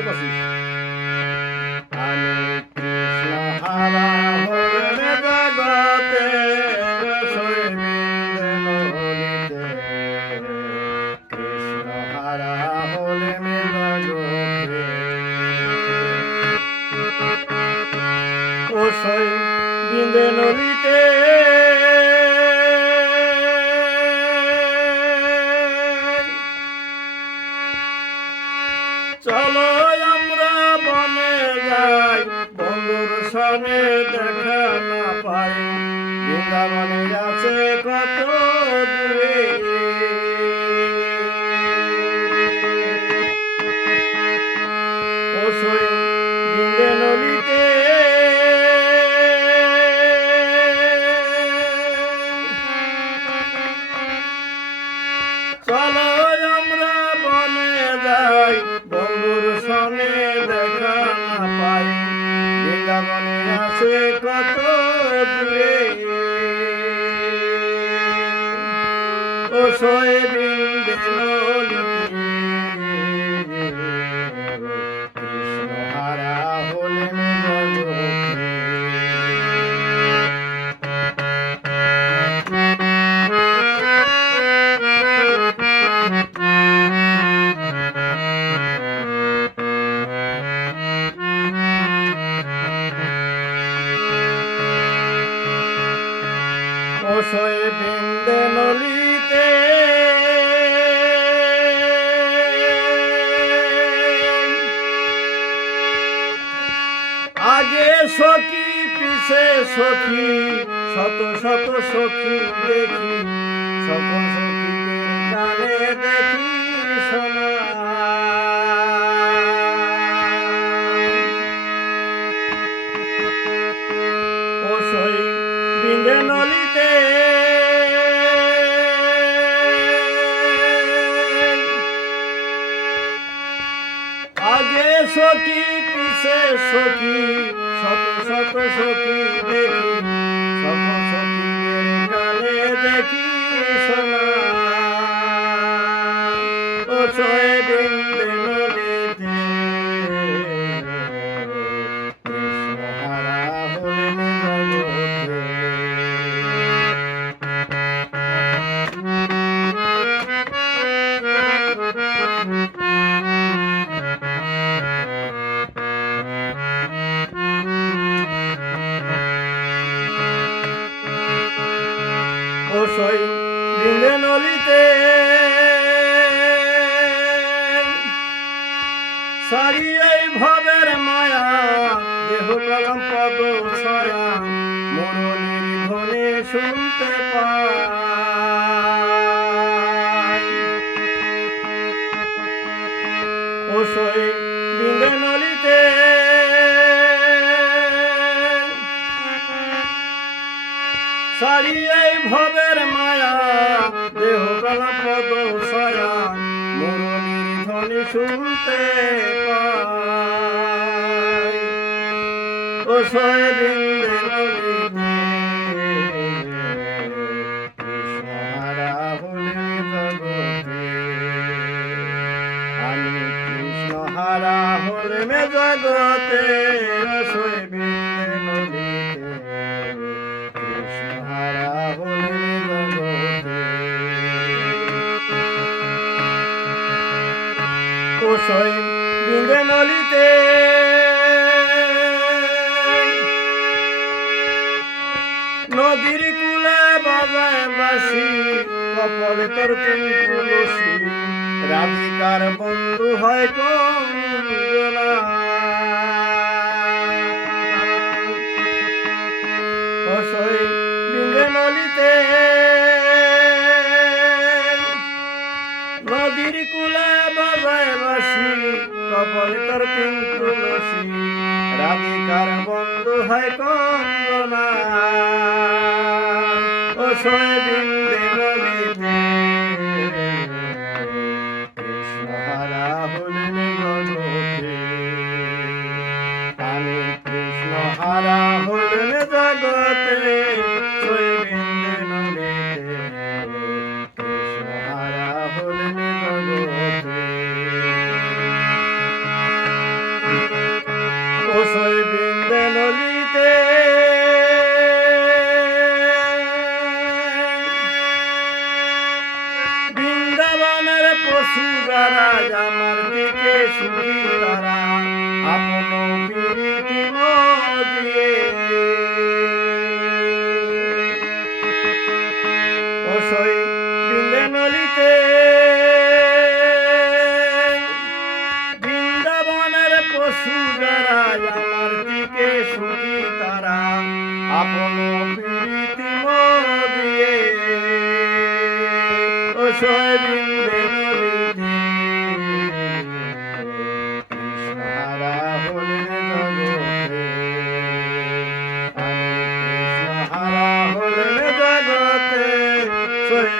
গান করছিস আমি কৃষ্ণ হারা হলে জগতে সৈবিন্দে কৃষ্ণ হারা হলে জগতে ও সৈবিন্দে নলিতে চলো আমরা বনে যাই বন্ধুর সনে দেখা না পাই বৃন্দাবনে আছে কত দূরে ও সৈবিন্দে নলিতে চলো আমরা বনে যাই বন্ধুর সনে দেখা না পাই বৃন্দাবনে আছে কত দূরে ও সৈবিন্দে নলিতে কৃষ্ণ হারা হলেন জগতে ও সৈবিন্দে নলিতে আগে সখী পিছে সখী শত শত সখী দেখি সকল সখীদের কানে দেখি শোনা ও সৈবিন্দে নলিতে আগে সখী পিছে সখী শত শত সখী দেখি সকল সখীদের কানে দেখি শোনা ও সৈবিন্দে নলিতে কৃষ্ণ হারা হলেন জগতে ও সৈবিন্দে নলিতে সারিয়ে ভবের মায়া দেহ কলম পদ ছয়া মুরলীর ধ্বনি শুনতে পাই ও সৈবিন্দে নলিতে সারিয়ে ভবের মায়া দেহ কলম পদ ছয়া মুরলীর ধ্বনি শুনতে পাই ও সৈবিন্দে নলিতে কৃষ্ণ হারা হলেন জগতে আমি কৃষ্ণ হারা হলেন জগতে ও সৈবিন্দে নলিতে কৃষ্ণ হারা হলেন জগতে ও সৈবিন্দে নলিতে নদীর কূলে বাজায় বাঁশি কপালে তোর তুলসী রাধিকার বন্ধু হয় কঞ্জনা ও সৈবিন্দে নলিতে নদীর কূলে বাজায় বাঁশি কপালে তোর তুলসী রাধিকার বন্ধু হয় কঞ্জনা ও সৈবিন্দে নলিতে কৃষ্ণ হারা হলেন জগতে আমি কৃষ্ণ হারা হলেন জগতে সৈবিন্দে নলিতে কৃষ্ণ হারা হলেন জগতে সুরারাজ আমার দিকে সুখী তারা আপন প্রীতি দিয়ে অসই বৃন্দে নলিতে বৃন্দাবনের পশুরারাজ আমার দিকে সুখী তারা আপন প্রীতি দিয়ে অসই বৃন্দে নলিতে কৃষ্ণহারা হলেন জগতে আমি কৃষ্ণহারা হলেন জগতে সই